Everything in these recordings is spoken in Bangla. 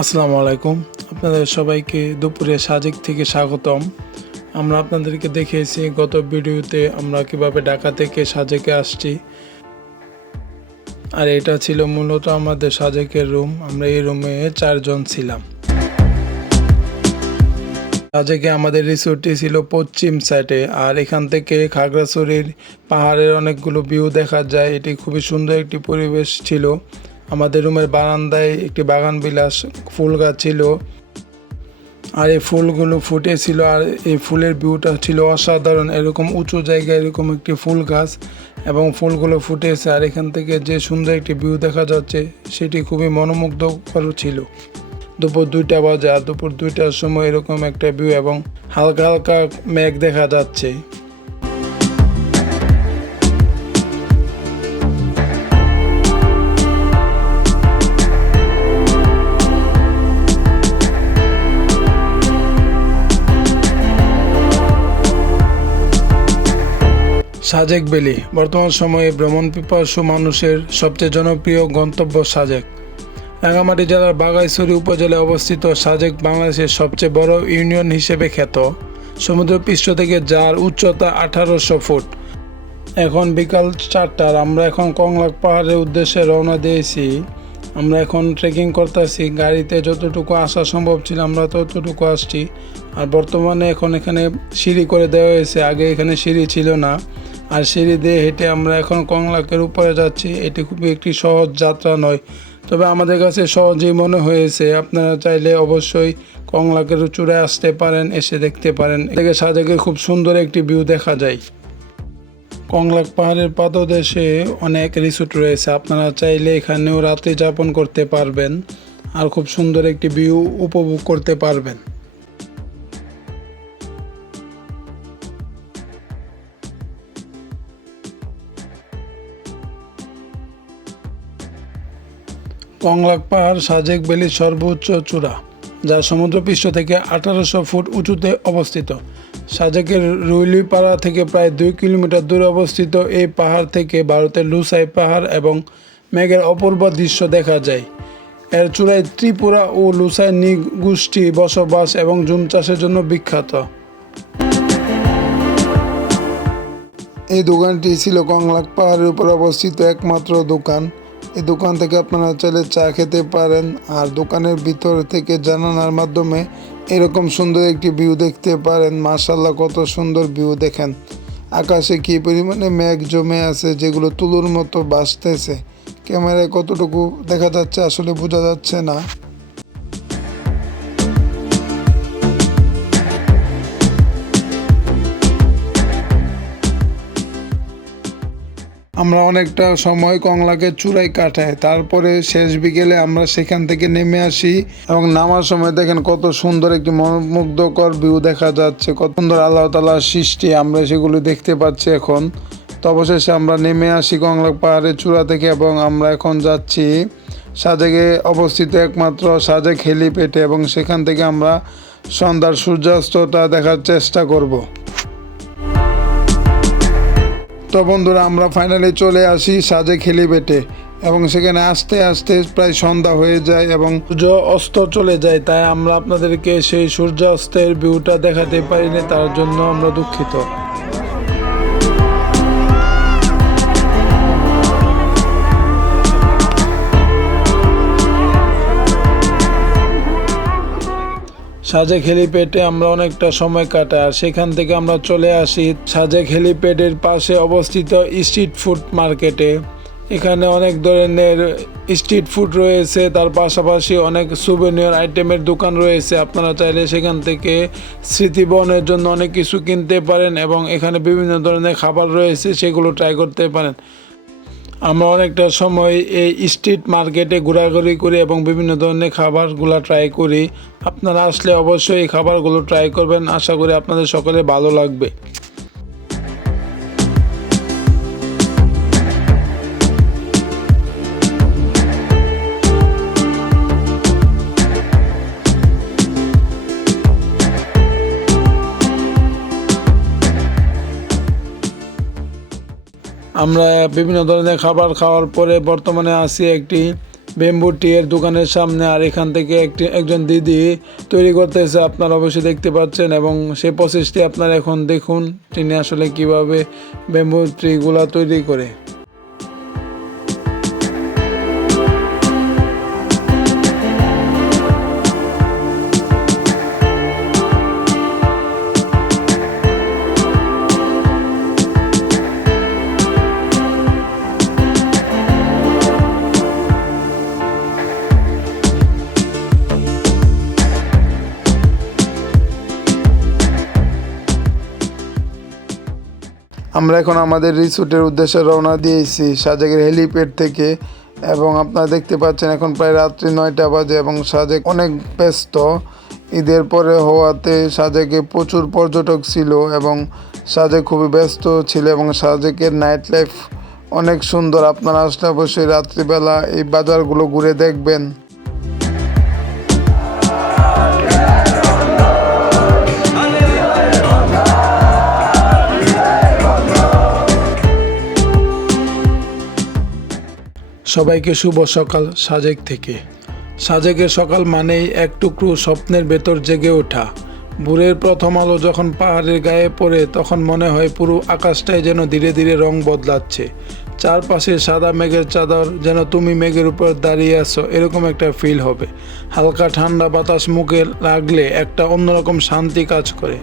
আসসালামু আলাইকুম। আপনাদের সবাইকে দুপুরে সাজেক থেকে স্বাগতম। আমরা আপনাদেরকে দেখিয়েছি গত ভিডিওতে আমরা কিভাবে ঢাকা থেকে সাজেকে আসছি। আর এটা ছিল মূলত আমাদের সাজেকের রুম। আমরা এই রুমে 4 জন ছিলাম। সাজেকে আমাদের রিসোর্টটি ছিল পশ্চিম সাইডে, আর এখান থেকে খাগড়াছড়ির পাহাড়ের অনেকগুলো ভিউ দেখা যায়। এটি খুবই সুন্দর একটি পরিবেশ ছিল। আমাদের রুমের বারান্দায় একটি বাগান বিলাস ফুল গাছ ছিল, আর এই ফুলগুলো ফুটেছিল, আর এই ফুলের ভিউটা ছিল অসাধারণ। এরকম উঁচু জায়গায় এরকম একটি ফুল গাছ এবং ফুলগুলো ফুটেছে, আর এখান থেকে যে সুন্দর একটি ভিউ দেখা যাচ্ছে সেটি খুবই মনোমুগ্ধকর ছিল। দুপুর 2টা বাজে, আর দুপুর 2টার সময় এরকম একটা ভিউ এবং হালকা হালকা মেঘ দেখা যাচ্ছে। সাজেক ভ্যালি বর্তমান সময়ে ভ্রমণ পিপাসু মানুষের সবচেয়ে জনপ্রিয় গন্তব্য সাজেক। রাঙ্গামাটি জেলার বাঘাইছড়ি উপজেলায় অবস্থিত সাজেক বাংলাদেশের সবচেয়ে বড় ইউনিয়ন হিসেবে খ্যাত। সমুদ্রপৃষ্ঠ থেকে যার উচ্চতা 1800 ফুট। এখন বিকাল 4টা, আমরা এখন কংলাক পাহাড়ের উদ্দেশ্যে রওনা দিয়েছি। আমরা এখন ট্রেকিং করতেছি। গাড়িতে যতটুকু আসা সম্ভব ছিল আমরা ততটুকু আসছি। আর বর্তমানে এখন এখানে সিঁড়ি করে দেওয়া হয়েছে, আগে এখানে সিঁড়ি ছিল না। আর সিঁড়ি দিয়ে হেঁটে আমরা এখন কংলাকের উপরে যাচ্ছি। এটি খুবই একটি সহজ যাত্রা নয়, তবে আমাদের কাছে সহজেই মনে হয়েছে। আপনারা চাইলে অবশ্যই কংলাকের চূড়ায় আসতে পারেন, এসে দেখতে পারেন। থেকে সাজেকে খুব সুন্দর একটি ভিউ দেখা যায়। কংলাক পাহাড়ের পাদদেশে অনেক রিসোর্ট রয়েছে, আপনারা চাইলে এখানেও রাতে যাপন করতে পারবেন আর খুব সুন্দর একটি ভিউ উপভোগ করতে পারবেন। কংলাক পাহাড় সাজেক ভ্যালির সর্বোচ্চ চূড়া, যা সমুদ্রপৃষ্ঠ থেকে 1800 ফুট উঁচুতে অবস্থিত। সাজেকের রুইলিপাড়া থেকে প্রায় 2 কিলোমিটার দূরে অবস্থিত এই পাহাড় থেকে ভারতের লুসাই পাহাড় এবং মেঘের অপূর্ব দৃশ্য দেখা যায়। এর চূড়ায় ত্রিপুরা ও লুসাই নৃগোষ্ঠী বসবাস এবং জুম চাষের জন্য বিখ্যাত। এই দোকানটি ছিল কংলাক পাহাড়ের উপর অবস্থিত একমাত্র দোকান। এই দোকান থেকে আপনারা চাইলে চা খেতে পারেন, আর দোকানের ভিতর থেকে জানালার মাধ্যমে এরকম সুন্দর একটি ভিউ দেখতে পারেন। মাশাআল্লাহ, কত সুন্দর ভিউ দেখেন। আকাশে কী পরিমাণে মেঘ জমে আছে, যেগুলো তুলোর মতো ভাসতেছে। ক্যামেরায় কতটুকু দেখা যাচ্ছে আসলে বোঝা যাচ্ছে না। আমরা অনেকটা সময় কংলাকের চূড়ায় কাটাই, তারপরে শেষ বিকেলে আমরা সেখান থেকে নেমে আসি এবং নামার সময় দেখেন কত সুন্দর একটি মনোমুগ্ধকর ভিউ দেখা যাচ্ছে। কত সুন্দর আল্লাহ তাআলার সৃষ্টি, আমরা সেগুলো দেখতে পাচ্ছি এখন। তো অবশেষে আমরা নেমে আসি কংলাক পাহাড়ের চূড়া থেকে এবং আমরা এখন যাচ্ছি সাজেকে অবস্থিত একমাত্র সাজেক হেলিপ্যাডে, এবং সেখান থেকে আমরা সন্ধ্যার সূর্যাস্তটা দেখার চেষ্টা করব। তো বন্ধুরা, আমরা ফাইনালি চলে আসি সাজেক হেলিপ্যাডে এবং সেখানে আস্তে আস্তে প্রায় সন্ধ্যা হয়ে যায় এবং সূর্য অস্ত চলে যায়। তাই আমরা আপনাদেরকে সেই সূর্যাস্তের ভিউটা দেখাতে পারিনি, তার জন্য আমরা দুঃখিত। সাজেক হেলিপ্যাডে আমরা অনেকটা সময় কাটাই, আর সেখান থেকে আমরা চলে আসি সাজেক হেলিপ্যাডের পাশে অবস্থিত স্ট্রিট ফুড মার্কেটে। এখানে অনেক ধরনের স্ট্রিট ফুড রয়েছে, তার পাশাপাশি অনেক সুভেনিয়ার আইটেমের দোকান রয়েছে। আপনারা চাইলে সেখান থেকে স্মৃতিবহনের জন্য অনেক কিছু কিনতে পারেন এবং এখানে বিভিন্ন ধরনের খাবার রয়েছে, সেগুলো ট্রাই করতে পারেন। আমরা অনেকটা সময় এই স্ট্রিট মার্কেটে ঘোরাঘুরি করি এবং বিভিন্ন ধরনের খাবারগুলো ট্রাই করি। আপনারা আসলে অবশ্যই এই খাবারগুলো ট্রাই করবেন, আশা করি আপনাদের সকলে ভালো লাগবে। আমরা বিভিন্ন ধরনের খাবার খাওয়ার পরে বর্তমানে আছি একটি বেম্বু টিয়ের দোকানের সামনে, আর এখান থেকে একজন দিদি তৈরি করতেছে, আপনারা অবশ্যই দেখতে পাচ্ছেন। এবং সেই প্রসেসটি আপনারা এখন দেখুন তিনি আসলে কিভাবে বেম্বু ট্রিগুলা তৈরি করে। আমরা এখন আমাদের রিসোর্টের উদ্দেশ্যে রওনা দিয়েছি সাজেকের হেলিপ্যাড থেকে, এবং আপনারা দেখতে পাচ্ছেন এখন প্রায় রাত্রি 9টা বাজে এবং সাজেক অনেক ব্যস্ত। ঈদের পরে হওয়াতে সাজেকে প্রচুর পর্যটক ছিল এবং সাজেক খুবই ব্যস্ত ছিল, এবং সাজেকের নাইট লাইফ অনেক সুন্দর। আপনারা আসলে অবশ্যই রাত্রিবেলা এই বাজারগুলো ঘুরে দেখবেন। সবাইকে শুভ সকাল সাজেক থেকে। সাজেকের সকাল মানেই এক টুকরো স্বপ্নের ভেতর জেগে ওঠা। ভোরের প্রথম আলো যখন পাহাড়ের গায়ে পড়ে তখন মনে হয় পুরো আকাশটাই যেন ধীরে ধীরে রং বদলাচ্ছে। চারপাশে সাদা মেঘের চাদর, যেন তুমি মেঘের উপর দাঁড়িয়ে আছো এরকম একটা ফিল হবে। হালকা ঠান্ডা বাতাস মুখে লাগলে একটা অন্যরকম শান্তি কাজ করে।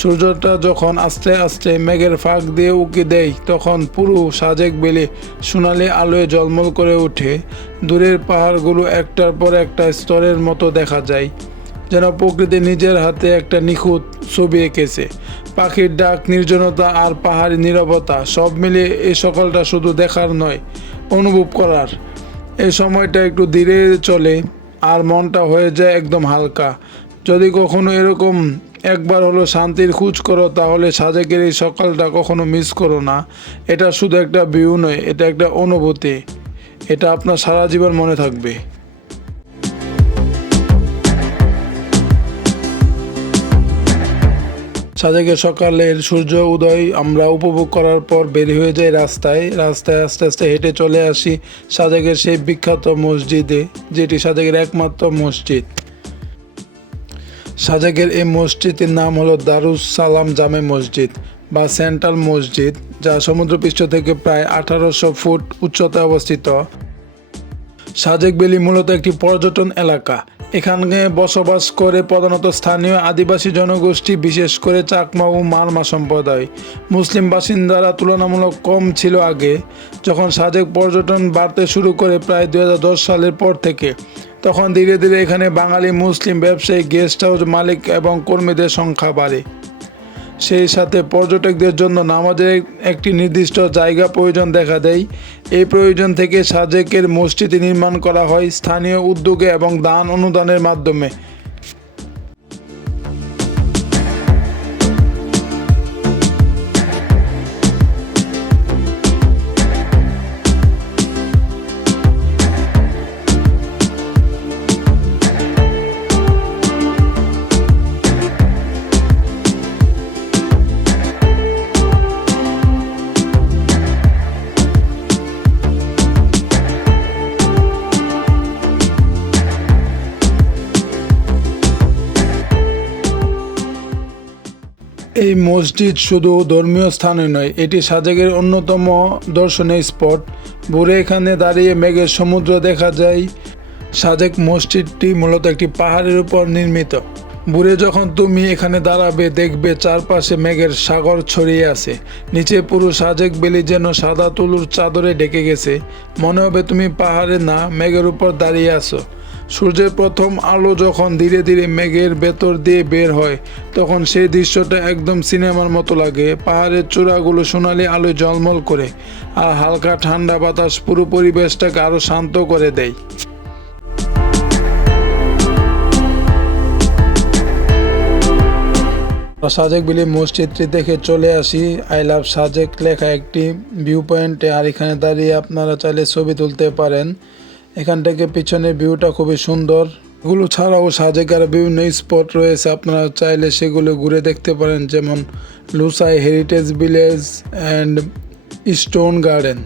সূর্যটা যখন আস্তে আস্তে মেঘের ফাঁক দিয়ে উঁকি দেয় তখন পুরো সাজেক বেলে সোনালি আলোয় ঝলমল করে ওঠে। দূরের পাহাড়গুলো একটার পর একটা স্তরের মতো দেখা যায়, যেন প্রকৃতি নিজের হাতে একটা নিখুঁত ছবি এঁকেছে। পাখির ডাক, নির্জনতা আর পাহাড়ি নীরবতা সব মিলিয়ে এই সকালটা শুধু দেখার নয়, অনুভব করার। এই সময়টা একটু ধীরে চলে আর মনটা হয়ে যায় একদম হালকা। যদি কখনো এরকম একবার হলো শান্তির খোঁজ করো তাহলে সাজেকের এই সকালটা কখনো মিস করো না। এটা শুধু একটা ভিউ নয়, এটা একটা অনুভূতি। এটা আপনার সারা জীবন মনে থাকবে। সাজেকের সকালের সূর্য উদয় আমরা উপভোগ করার পর বের হয়ে যাই রাস্তায় আস্তে আস্তে হেঁটে চলে আসি সাজেকের সেই বিখ্যাত মসজিদে, যেটি সাজেকের একমাত্র মসজিদ। সাজেকের এই মসজিদের নাম হলো দারুস সালাম জামে মসজিদ বা সেন্ট্রাল মসজিদ, যা সমুদ্রপৃষ্ঠ থেকে প্রায় 1800 ফুট উচ্চতায় অবস্থিত। সাজেক ভ্যালি মূলত একটি পর্যটন এলাকা। এখানে বসবাস করে প্রধানত স্থানীয় আদিবাসী জনগোষ্ঠী, বিশেষ করে চাকমা ও মারমা সম্প্রদায়। মুসলিম বাসিন্দারা তুলনামূলক কম ছিল আগে। যখন সাজেক পর্যটন বাড়তে শুরু করে প্রায় 2010 সালের পর থেকে, তখন ধীরে ধীরে এখানে বাঙালি, মুসলিম ব্যবসায়ী, গেস্ট হাউস মালিক এবং কর্মীদের সংখ্যা বাড়ে। সেই সাথে পর্যটকদের জন্য নামাজের একটি নির্দিষ্ট জায়গা প্রয়োজন দেখা দেয়। এই প্রয়োজন থেকে সাজেকের মসজিদ নির্মাণ করা হয় স্থানীয় উদ্যোগে এবং দান অনুদানের মাধ্যমে। এই মসজিদ শুধু ধর্মীয় স্থানই নয়, এটি সাজেকের অন্যতম দর্শনীয় স্পট। ভোরে এখানে দাঁড়িয়ে মেঘের সমুদ্র দেখা যায়। সাজেক মসজিদটি মূলত একটি পাহাড়ের উপর নির্মিত। ভোরে যখন তুমি এখানে দাঁড়াবে দেখবে চারপাশে মেঘের সাগর ছড়িয়ে আছে। নিচে পুরো সাজেক ভ্যালি যেন সাদা তুলোর চাদরে ঢেকে গেছে। মনে হবে তুমি পাহাড়ে না, মেঘের উপর দাঁড়িয়ে আছো। সূর্যের প্রথম আলো যখন ধীরে ধীরে মেঘের ভেতর দিয়ে বের হয় তখন সেই দৃশ্যটা একদম সিনেমার মতো লাগে। পাহাড়ের চূড়াগুলো সোনালি আলোয় ঝলমল করে আর হালকা ঠান্ডা বাতাস পুরো পরিবেশটাকে আরও শান্ত করে দেয়। সাজেক ভ্যালি মসজিদটি দেখে চলে আসি আই লাভ সাজেক লেখা একটি ভিউ পয়েন্টে, আর এখানে দাঁড়িয়ে আপনারা চাইলে ছবি তুলতে পারেন। এখান থেকে পিছনের ভিউটা খুবই সুন্দর। এগুলো ছাড়াও সাজেক আর বিভিন্ন স্পট রয়েছে, আপনারা চাইলে সেগুলো ঘুরে দেখতে পারেন, যেমন Lushai heritage village and stone garden.